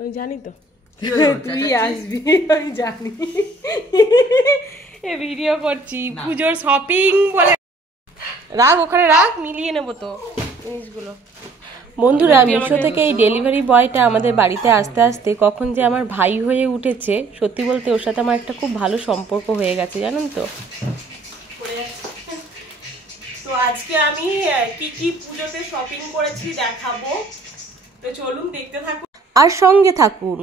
আমি জানি তো তুই আসবি, আমি জানি। এ ভিডিও করছি পুজোর শপিং বলে, রাখ ওখানে রাখ, মিলিয়ে নেবো তো জিনিসগুলো। বন্ধুরা, মিশো থেকে এই ডেলিভারি বয়টা আমাদের বাড়িতে আসতে আসতে কখন যে আমার ভাই হয়ে উঠেছে, সত্যি বলতে ওর সাথে আমার একটা খুব ভালো সম্পর্ক হয়ে গেছে, জানেন তো। তো আজকে আমি কি কি পুজোতে শপিং করেছি দেখাবো, তো চলুন দেখতে থাকুন আর সঙ্গে থাকুন।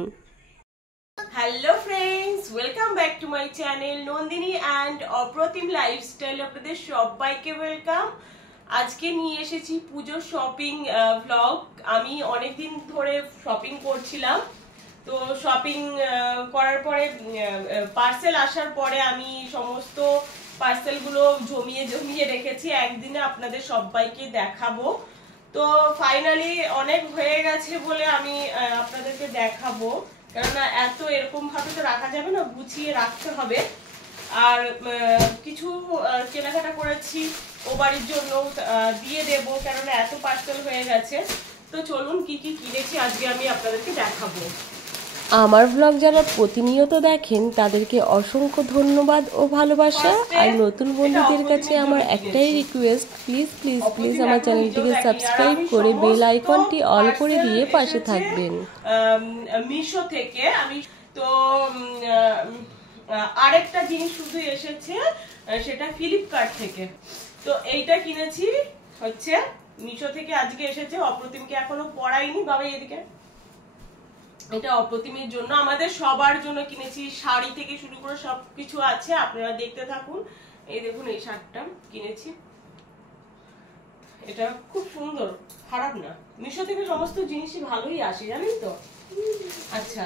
Hello friends, welcome back to my channel Nandini and Apratim lifestyle. আপনাদের সবাইকে ওয়েলকাম। আজকে নিয়ে এসেছি পুজোর শপিং ভ্লগ। আমি অনেকদিন ধরে শপিং করছিলাম, তো শপিং করার পরে পার্সেল আসার পরে আমি সমস্ত পার্সেলগুলো জমিয়ে জমিয়ে রেখেছি, একদিনে আপনাদের সবাইকে দেখাবো। তো ফাইনালি অনেক হয়ে গেছে বলে আমি আপনাদেরকে দেখাবো, কেননা এত এরকম ভাবে তো রাখা যাবে না, গুছিয়ে রাখতে হবে। আর কিছু কেনাকাটা করেছি ও বাড়ির জন্য, দিয়ে দেবো, কেননা এত পার্সেল হয়ে গেছে। তো চলুন কি কি কিনেছি আজকে আমি আপনাদেরকে দেখাবো। আমার ব্লগ যারা প্রতিনিয়ত দেখেন তাদেরকে অসংখ্য ধন্যবাদ ও ভালোবাসা। আর নতুন বন্ধুদের কাছে আমার একটাই রিকোয়েস্ট, প্লিজ প্লিজ প্লিজ আমার চ্যানেলটিকে সাবস্ক্রাইব করে বেল আইকনটি অল করে দিয়ে পাশে থাকবেন। মিশো থেকে আমি তো আরেকটা জিনিস শুধু এসেছে, সেটা ফ্লিপকার্ট থেকে। তো এইটা কিনেছি হচ্ছে মিশো থেকে, আজকে এসেছে। অপ্রতিমকে এখনো পড়াইনি, বাবা এদিকে। এটা অপ্রতিমের জন্য, আমাদের সবার জন্য কিনেছি। শাড়ি থেকে শুরু করে সবকিছু আছে, আপনারা দেখতে থাকুন। এই দেখুন, এই শার্টটা কিনেছি, এটা খুব সুন্দর, খারাপ না। মিশো থেকে সমস্ত জিনিসই ভালোই আসে, জানেন তো। আচ্ছা,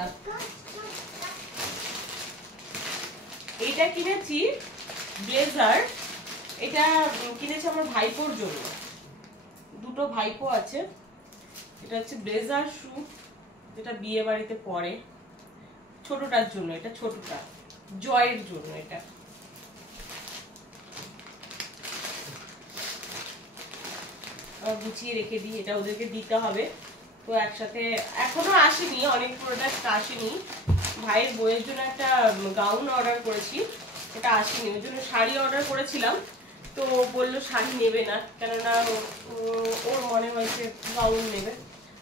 এটা কিনেছি ব্লেজার। এটা কিনেছি আমার ভাইপোর জন্য, দুটো ভাইপো আছে। এটা হচ্ছে ব্লেজার স্যুট, যেটা বিয়ে বাড়িতে পরে। ছোটটার জন্য, এটা ছোটটা জয়ের জন্য। এটা গুছিয়ে রেখে দিই, এটা ওদেরকে দিতে হবে। তো একসাথে এখনো আসেনি, অনেক প্রোডাক্ট আসেনি। ভাইয়ের বইয়ের জন্য একটা গাউন অর্ডার করেছি, এটা আসেনি। ওই জন্য শাড়ি অর্ডার করেছিলাম, তো বললো শাড়ি নেবে না, কেননা ওর মনে হয়েছে গাউন নেবে।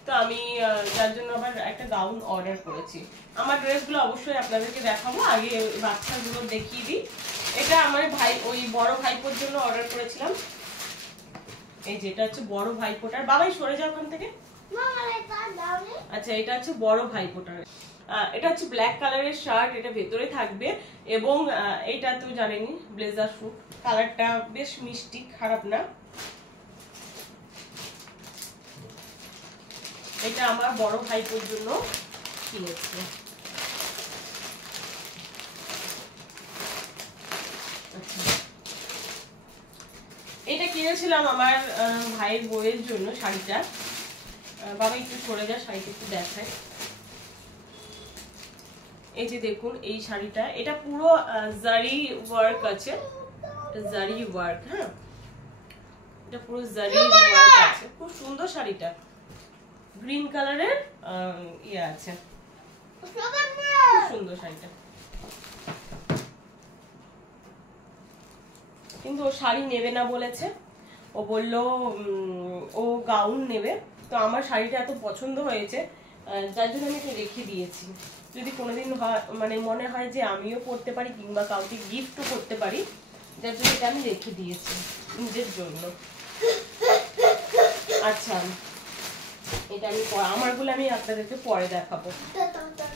তো আমি যার জন্য আবার একটা গাউন অর্ডার করেছি। আমার ড্রেসগুলো অবশ্যই আপনাদেরকে দেখাবো, আগে বাচ্চাগুলো দেখিয়ে দিই। এটা আমার ভাই, ওই বড় ভাইপোর জন্য অর্ডার করেছিলাম। এই যেটা হচ্ছে বড় ভাইপোটার, বাবাই সরে যাও ওখান থেকে। আচ্ছা, এটা হচ্ছে বড় ভাইপোটার। এটা হচ্ছে ব্ল্যাক কালারের শার্ট, এটা ভেতরে থাকবে। এবং এটা তো জানেনই, ব্লেজার স্যুট, কালারটা বেশ মিষ্টি, খারাপ না। এটা আমার বড় ভাইপোর জন্য কিনেছি। এটা কিনেছিলাম আমার ভাইয়ের বউয়ের জন্য, শাড়িটা। বাবা একটু সরে যা, শাড়িটা একটু দেখায়। এই যে দেখুন এই শাড়িটা, এটা পুরো জারি ওয়ার্ক আছে, জারি ওয়ার্ক। হ্যাঁ, এটা পুরো জারি ওয়ার্ক আছে, খুব সুন্দর শাড়িটা। গ্রিন কালারের ইয়ে আছে, খুব সুন্দর শাড়িটা। কিন্তু ও শাড়ি নেবে না বলেছে, ও বললো ও গাউন নেবে। তো আমার শাড়িটা এত পছন্দ হয়েছে, যার জন্য আমি এটা রেখে দিয়েছি। যদি কোনোদিন মানে মনে হয় যে আমিও পরতে পারি, কিংবা কাউকে গিফটও করতে পারি, যার জন্য এটা আমি রেখে দিয়েছি নিজের জন্য। আচ্ছা, এটা আমি আমারগুলো আমি আপনাদেরকে পরে দেখাবো।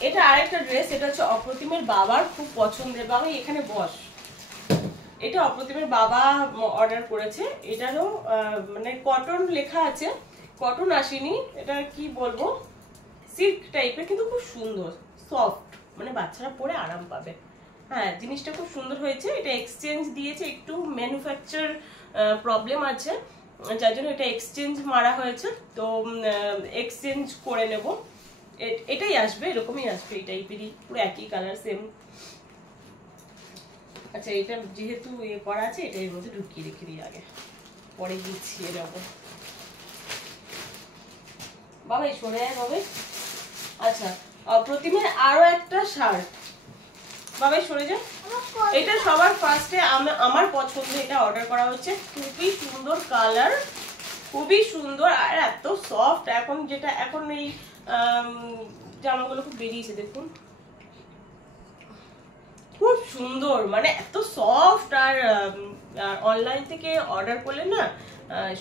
এটা আরেকটা ড্রেস, এটা হচ্ছে অপ্রতিমের বাবার খুব পছন্দের। বাবা এখানে বস। এটা অপ্রতিমের বাবা অর্ডার করেছে। এটারও মানে কটন লেখা আছে, কটন আসেনি, এটা কি বলবো, সিল্ক টাইপের, কিন্তু খুব সুন্দর, সফট, মানে বাচ্চারা পরে আরাম পাবে। হ্যাঁ, জিনিসটা খুব সুন্দর হয়েছে। এটা এক্সচেঞ্জ দিয়েছে, একটু ম্যানুফ্যাকচার প্রবলেম আছে, যার জন্য এটা এক্সচেঞ্জ মারা হয়েছে। তো এক্সচেঞ্জ করে নেব, এটাই আসবে, এরকমই আসবে, এই টাইপেরই, পুরো একই কালার, সেম। আচ্ছা, এটা যেহেতু ইয়ে করা আছে, এটা এর মধ্যে ঢুকিয়ে রেখে দিই, আগে পরে গুছিয়ে যাবো। বাবা সরে যায় বাবা। আচ্ছা, অপ্রতিমের আরো একটা শার্ট, বাবাই সরে যা। এটা সবার ফার্স্টে আমার পছন্দ, এটা অর্ডার করা হচ্ছে। খুবই সুন্দর কালার, খুবই সুন্দর আর এত সফট। এখন যেটা এখন এই জামাগুলো খুব বেরিয়েছে দেখুন, খুব সুন্দর, মানে এত সফট। আর অনলাইন থেকে অর্ডার করলে না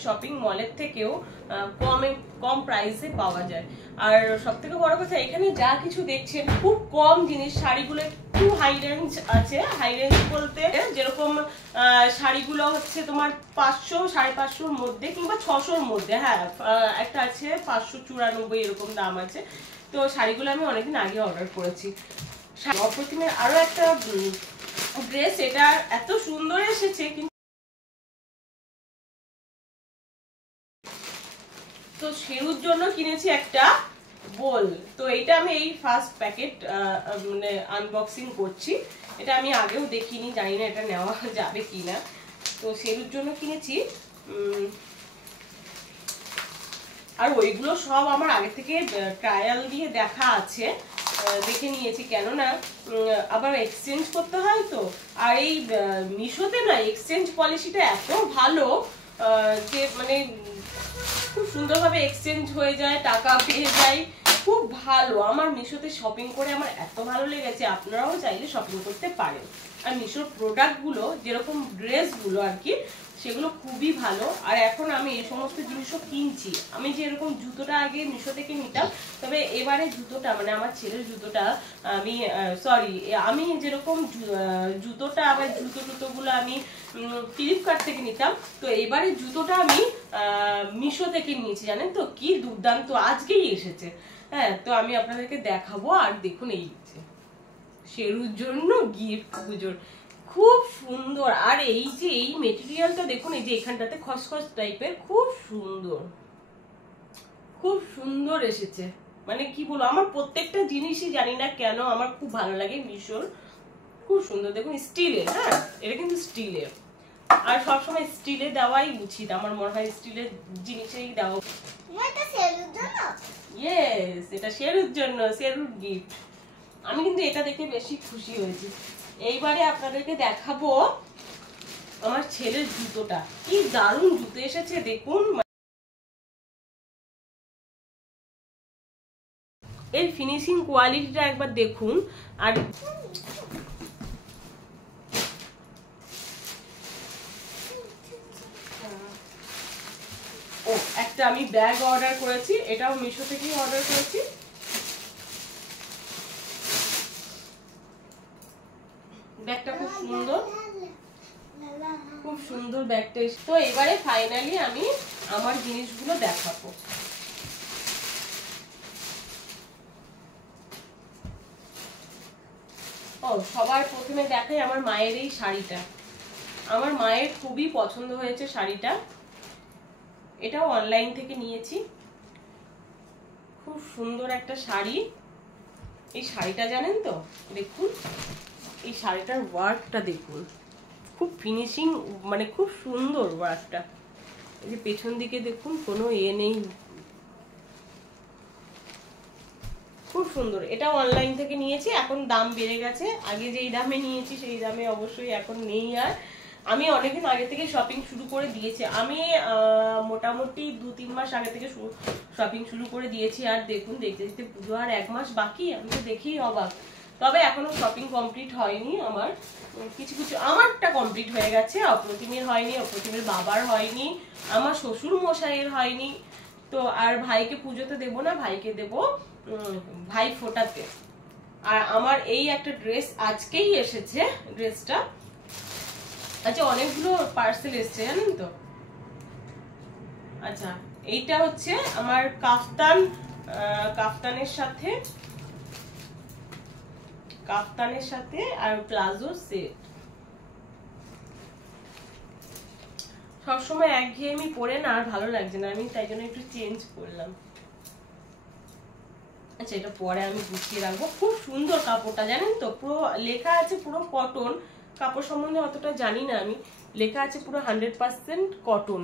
শপিং মলের থেকেও কম প্রাইসে পাওয়া যায়। আর সব থেকে বড় কথা, এখানে যা কিছু দেখছেন খুব কম জিনিস। শাড়িগুলো একটু হাই রেঞ্জ আছে। হাই রেঞ্জ বলতে যেরকম শাড়িগুলো হচ্ছে তোমার 500 550 মধ্যে কিংবা 600 মধ্যে। হ্যাঁ, একটা আছে 594 এরকম দাম আছে। তো শাড়িগুলো আমি অনেকদিন আগে অর্ডার করেছি। অপ্রতিমের আরো একটা ড্রেস, এটা এত সুন্দর এসেছে, কিন্তু তো শেরুর জন্য কিনেছি একটা বোল। তো এটা আমি এই ফার্স্ট প্যাকেট মানে আনবক্সিং করছি। এটা আমি আগেও দেখিনি, জানি না এটা নেওয়া যাবে কিনা। তো শেরুর জন্য কিনেছি। আর ওইগুলো সব আমার আগে থেকে ট্রায়াল দিয়ে দেখা আছে, দেখে নিয়েছি। কেননা আবার এক্সচেঞ্জ করতে হয় তো। আর এই মিশোতে না এক্সচেঞ্জ পলিসিটা এত ভালো যে মানে খুব সুন্দরভাবে এক্সচেঞ্জ হয়ে যায়, টাকা পেয়ে যায়, খুব ভালো। আমার মিশোতে শপিং করে আমার এত ভালো লেগেছে, আপনারাও চাইলে শপিং করতে পারেন। আর মিশোর প্রোডাক্টগুলো যেরকম ড্রেসগুলো আর কি, সেগুলো খুবই ভালো। আর এখন আমি এই সমস্ত জিনিসও কিনছি। আমি যেরকম জুতোটা আগে মিশো থেকে নিতাম, তবে এবারে জুতোটা মানে আমার ছেলের জুতোটা আমি যেরকম জুতোটা আবার জুতোগুলো আমি ফ্লিপকার্ট থেকে নিতাম, তো এবারে জুতোটা আমি মিশো থেকে নিয়েছি। জানেন তো কি দুর্দান্ত, আজকেই এসেছে। হ্যাঁ, তো আমি আপনাদেরকে দেখাবো। আর দেখুন, এই শেরুর জন্য গিফট পুজোর, খুব সুন্দর। আর এই যে এই মেটেরিয়ালটা দেখুন, এই যে এখানটাতে খসখস টাইপের, খুব সুন্দর, খুব সুন্দর এসেছে। মানে কি বলবো, আমার প্রত্যেকটা জিনিসই জানি না কেন আমার খুব ভালো লাগে মিশোর, খুব সুন্দর। দেখুন স্টিলের, হ্যাঁ এটা কিন্তু স্টিলের। আর সবসময় স্টিলে দেওয়াই উচিত, আমার মনে হয় স্টিলের জিনিসেই দেওয়া। ইয়েস, এটা শেরুর জন্য, শেরুর গিফট। আমি কিন্তু এটা দেখে বেশি খুশি হয়েছি। এইবারে আপনাদেরকে দেখাবো আমার ছেলের জুতোটা, কি দারুণ জুতো এসেছে দেখুন। এর ফিনিশিং কোয়ালিটিটা একবার দেখুন। আর ও একটা আমি ব্যাগ অর্ডার করেছি, এটাও মিশো থেকেই অর্ডার করেছি। ব্যাগটা খুব সুন্দর, খুব সুন্দর ব্যাগটা। তো এবারে ফাইনালি আমি আমার জিনিসগুলো দেখাবো। ও সবার প্রথমে দেখাই আমার মায়ের এই শাড়িটা। আমার মায়ের খুবই পছন্দ হয়েছে শাড়িটা। এটাও অনলাইন থেকে নিয়েছি। খুব সুন্দর একটা শাড়ি। এই শাড়িটা জানেন তো, দেখুন এই শাড়িটার ওয়ার্কটা দেখুন, খুব ফিনিশিং, মানে খুব সুন্দর ওয়ার্কটা। এই যে পেছন দিকে দেখুন, কোনো নেই, খুব সুন্দর। এটা অনলাইন থেকে নিয়েছি, এখন দাম বেড়ে গেছে। আগে যেই দামে নিয়েছি সেই দামে অবশ্যই এখন নেই। আর আমি অনেকদিন আগে থেকে শপিং শুরু করে দিয়েছি। আমি মোটামুটি 2-3 মাস আগে থেকে শপিং শুরু করে দিয়েছি। আর দেখুন, দেখতে দেখতে পুজো আর 1 মাস বাকি, আমি তো দেখেই অবাক। তবে এখনো শপিং কমপ্লিট হয়নি আমার। কিছু কিছু আমারটা কমপ্লিট হয়ে গেছে, অপ্রতিমের হয়নি, অপ্রতিমের বাবার হয়নি, আমার শ্বশুর মশাইয়ের হয়নি। তো আর ভাইকে পুজোতে দেবো না, ভাইকে দেবো ভাই ফোটাতে। আর আমার এই একটা ড্রেস আজকেই এসেছে, ড্রেসটা আচ্ছা অনেকগুলো পার্সেল এসছে জানেন তো। আচ্ছা, এইটা হচ্ছে আমার কাফতানের সাথে আর প্লাজো সেট। সবসময় একঘেয়েমি পরে না আর ভালো লাগছে না, আমি তাই জন্য একটু চেঞ্জ করলাম। আচ্ছা, এটা পরে আমি গুছিয়ে রাখবো। খুব সুন্দর কাপড়টা জানেন তো, পুরো লেখা আছে পুরো কটন। কাপড় সম্বন্ধে অতটা জানি না আমি, লেখা আছে পুরো 100% কটন।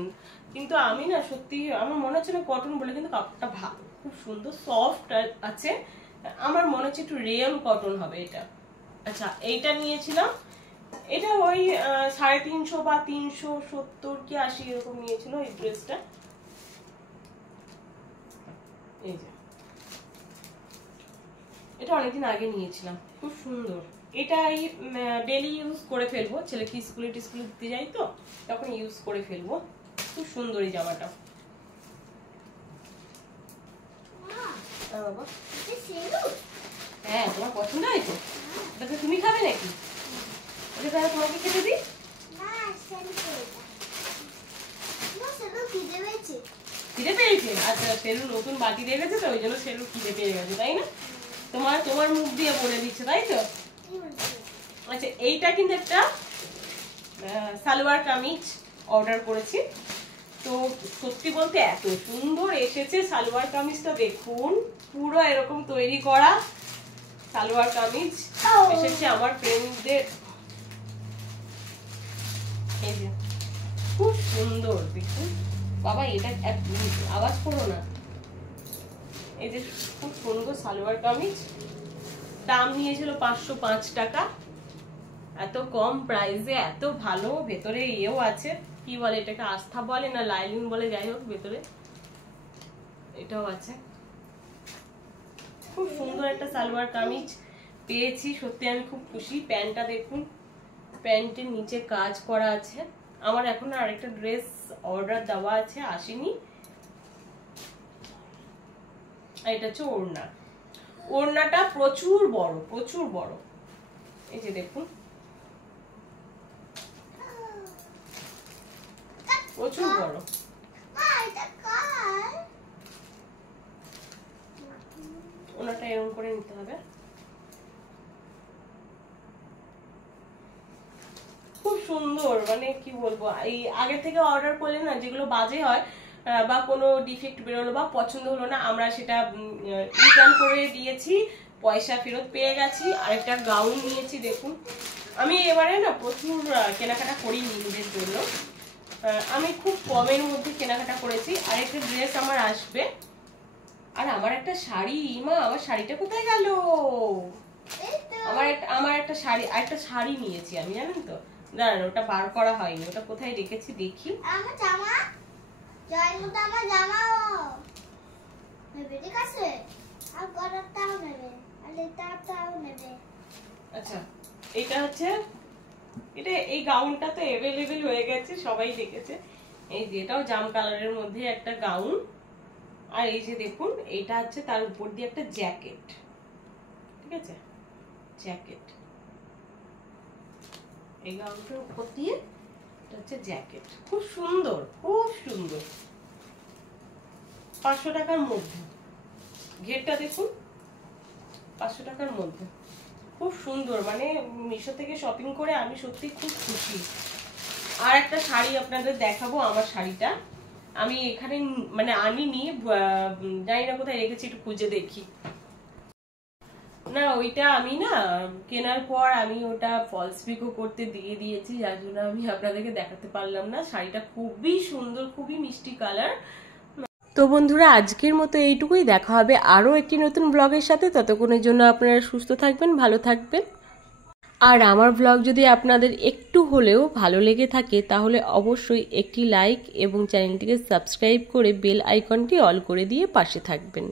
কিন্তু আমি না সত্যি আমার মনে হচ্ছে না কটন বলে, কিন্তু কাপড়টা ভালো, খুব সুন্দর সফট আছে। আমার মনে হচ্ছে একটু রিয়েল কটন হবে এটা। আচ্ছা এইটা নিয়েছিলাম, এটা ওই 350 বা 370 কি 80 এরকম নিয়েছিল এই ড্রেসটা। এই যে এটা অনেকদিন আগে নিয়েছিলাম, খুব সুন্দর। এটা ডেলি ইউজ করে ফেলবো, ছেলেকে স্কুলে দিতে যাই তো তখন ইউজ করে ফেলবো। খুব সুন্দর এই জামাটা। বাবা হ্যাঁ তোমার পছন্দ হয়েছে? এটা তুমি খাবে নাকি? এটা তাহলে তোমাকে খেতে দিই। খিদে পেয়েছে? আচ্ছা সেলু নতুন বাটি রেখেছে তো ওই জন্য সেলু খিদে পেয়ে গেছে, তাই না? তোমার মুখ দিয়ে বলে দিচ্ছে, তাই তো? আচ্ছা এইটা কিন্তু একটা সালোয়ার কামিজ অর্ডার করেছি। তো সত্যি বলতে এত সুন্দর এসেছে সালোয়ার কামিজটা, দেখুন পুরো এরকম তৈরি করা সালোয়ার কামিজ এসেছে আমার ফ্রেন্ডদের। এই যে খুব সুন্দর দেখুন। বাবা এটা আওয়াজ করো না। এই যে খুব সুন্দর সালোয়ার কামিজ, দাম নিয়েছিল 505 টাকা। এত কম প্রাইসে এত ভালো, ভেতরে ইয়েও আছে, কি বলে এটাকে আস্থা বলে না লাইলিন বলে, যাই হোক ভেতরে এটাও আছে। খুব সুন্দর একটা সালোয়ার কামিজ পেয়েছি, সত্যি আমি খুব খুশি। প্যান্টটা দেখুন, প্যান্টের নিচে কাজ করা আছে। আমার এখন আরেকটা ড্রেস অর্ডার দেওয়া আছে, আসেনি। এটা হচ্ছে ওড়না, ওড়নাটা প্রচুর বড়, প্রচুর বড়। এই যে দেখুন প্রচুর বড়। ওনাটা এরকম করে নিতে হবে। খুব সুন্দর, মানে কি বলবো, এই আগে থেকে অর্ডার করলে না যেগুলো বাজে হয় বা কোনো ডিফেক্ট বেরোলো বা পছন্দ হলো না, আমরা সেটা রিটার্ন করে দিয়েছি, পয়সা ফেরত পেয়ে গেছি। আরেকটা গাউন নিয়েছি দেখুন। আমি এবারে না প্রচুর কেনাকাটা করি নিজেদের জন্য, আমি খুব কমের মধ্যে কেনাকাটা করেছি। আরেকটা ড্রেস আমার আসবে, আর আমার একটা শাড়ি, মা আমার শাড়িটা কোথায় গেল? আমার একটা শাড়ি, আরেকটা শাড়ি নিয়েছি আমি, জানেন তো? দাঁড়ান ওটা বার করা হয়নি, ওটা কোথায় রেখেছি দেখি। আমার জামা, জয়মুত আমার জামাও নেবে, ঠিক আছে? আর গরমটাও নেবে, আর এটাও নেবে। আচ্ছা এটা হচ্ছে, এটা এই গাউনটা তো अवेलेबल হয়ে গেছে, সবাই দেখেছে। এই যে এটাও জাম কালারের মধ্যে একটা গাউন, আর এই যে দেখুন এটা হচ্ছে তার উপর দিয়ে একটা জ্যাকেট, ঠিক আছে? জ্যাকেট, এই গাউনটার উপর দিয়ে এটা হচ্ছে জ্যাকেট। খুব সুন্দর, খুব সুন্দর। 500 টাকার মধ্যে, ঘেরটা দেখুন 500 টাকার মধ্যে, খুব সুন্দর। মানে মিশো থেকে শপিং করে আমি সত্যি খুব খুশি। আর একটা শাড়ি আপনাদের দেখাবো, আমার শাড়িটা আমি এখানে মানে আনিনি, জানি না কোথায় রেখেছি, একটু খুঁজে দেখি। না ওইটা আমি না কেনার পর আমি ওটা ফলস পিকো করতে দিয়ে দিয়েছি, যার জন্য আমি আপনাদেরকে দেখাতে পারলাম না। শাড়িটা খুবই সুন্দর, খুবই মিষ্টি কালার। তো বন্ধুরা আজকের মতো এইটুকুই, দেখা হবে আরও একটি নতুন ব্লগের সাথে। ততক্ষণের জন্য আপনারা সুস্থ থাকবেন, ভালো থাকবেন। আর আমার ব্লগ যদি আপনাদের একটু হলেও ভালো লেগে থাকে তাহলে অবশ্যই একটি লাইক এবং চ্যানেলটিকে সাবস্ক্রাইব করে বেল আইকনটি অল করে দিয়ে পাশে থাকবেন।